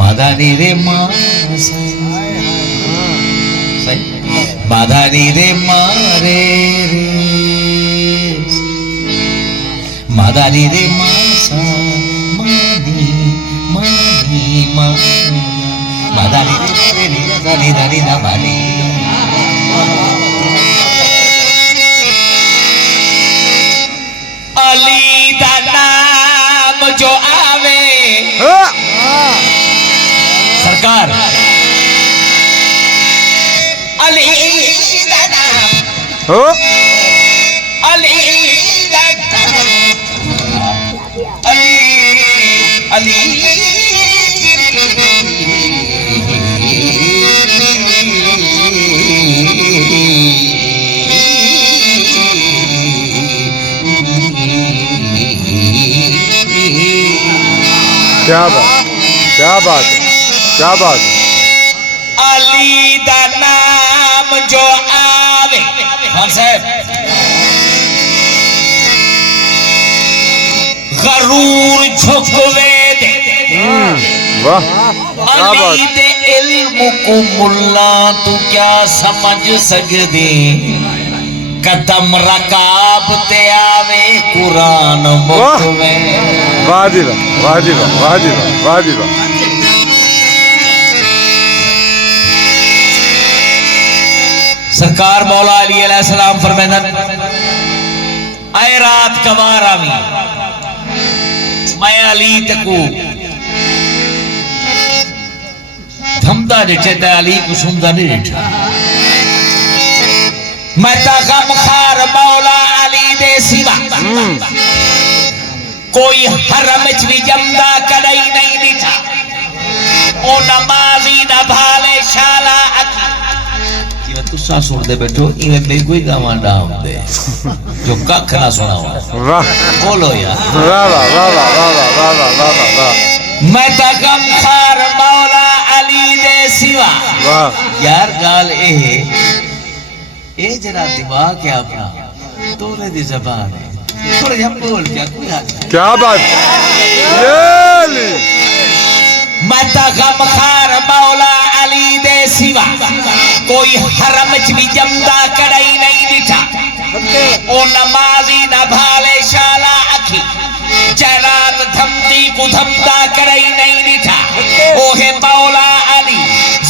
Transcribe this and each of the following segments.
Madani re mas, madani re mare re, madani re masa, mani mani mani, madani re dani dani dani. Ali da naam jo aave. सरकार अली दादा हो अली दादा अली अली क्या बात क्या बात क्या बात अली दा नाम जो आवे खान साहब गरूर झुकवे दे वाह क्या बात अली दे इल्म को मुल्ला तू क्या समझ सकदी कदम रकाब ते आवे कुरान मुकवे वाह जी वाह वाह जी वाह वाह जी वाह वाह जी वाह सरकार मौला अली अलैहिस्सलाम फरमानन आए रात कवार आवी मैं अली तकू थमदा डिठे ते अली को सुनदा नहीं डिठा मैं ता गमखार मौला अली दे सिवा कोई हरम च भी जमदा कदई नहीं डिठा ओ नमाजी न भाले शाला अखी तुसा सुन दे बैठो इवें मेरी कोई गावां डाम दे जो कख ना सुना वाह बोलो यार वाह वाह वाह वाह वाह वाह वाह वाह मैं ता गमखार मौला अली दे सिवा वाह यार गाल ए जरा दिमाग है अपना तोरे दी ज़बान है थोड़े हम बोल क्या बात मैं ता गमखार मौला अली दे सिवा कोई हरम च भी जमदा कड़ाई नहीं दिठा ओ नमाजी न भाले शाला अखी जरात धमदी को धमदा कड़ाई नहीं दिठा ओ है मौला अली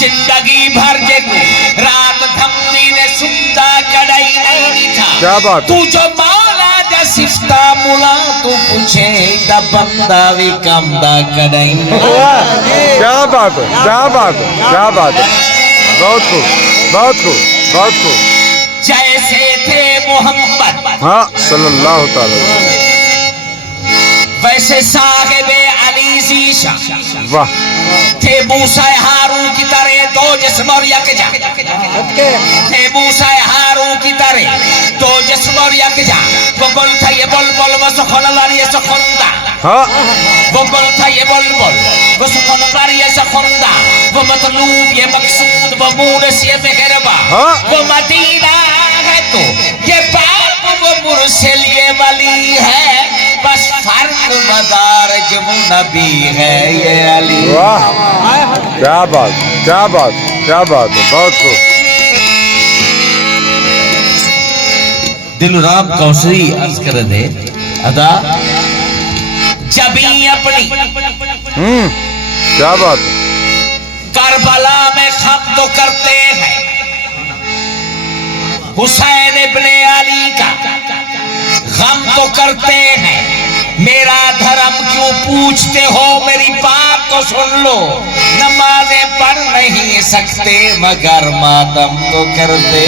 जिंदगी भर जेको रात धमदी ने सुनदा कड़ाई नहीं दिठा क्या बात तू जो मौला दा सिफ्ता मुला तू पूछे दा बंदा भी कमदा कड़ाई क्या बात है क्या बात है क्या बात है बहुत खूब बहुत खूब बहुत खूब जैसे थे मोहम्मद हाँ सल्लल्लाहु ताला वैसे साहिबे अली ज़ीशा वाह थे मूसा हारून की तरह दो जिस्म और यकजा थे मूसा हारून की तरह दो जिस्म और यकजा वो बोल था ये बुलबुल वो सुखन लारी ये सुखंदा हाँ वो बोल था ये बुलबुल वो सुखन लारी ये सुखंदा वो मतलूब ये मकसूद वो मूरस ये मेहरबा हाँ वो मदीना है तो ये बाप वो मुरसिल ये वली है बस फर्क मदार जब नबी है ये अली वाह क्या बात क्या बात क्या बात है बहुत खूब दिलराम कौसरी अर्ज कर दे अदा जबी अपनी क्या बात है करबला में खम तो करते हैं हुसैन इब्ने अली का गम तो करते हैं मेरा धर्म क्यों पूछते हो मेरी बात तो सुन लो नमाजें पढ़ नहीं सकते मगर मातम तो करते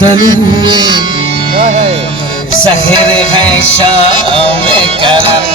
तलू हुए सहर है शाम करम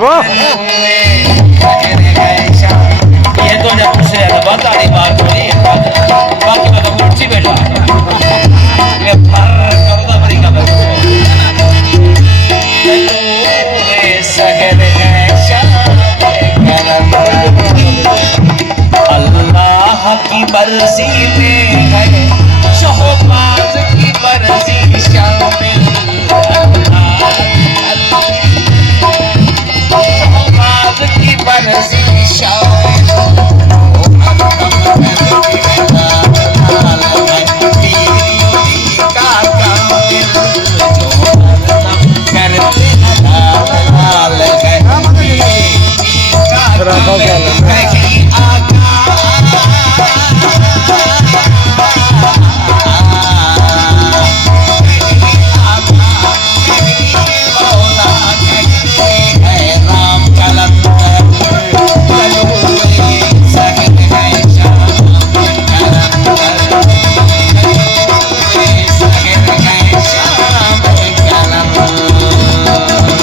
वाह ये तो जब मुझसे बहुत सारी बात हुई बाकी मैं तो कुर्सी बैठा ये कविता बड़ी का अल्लाह की मर्जी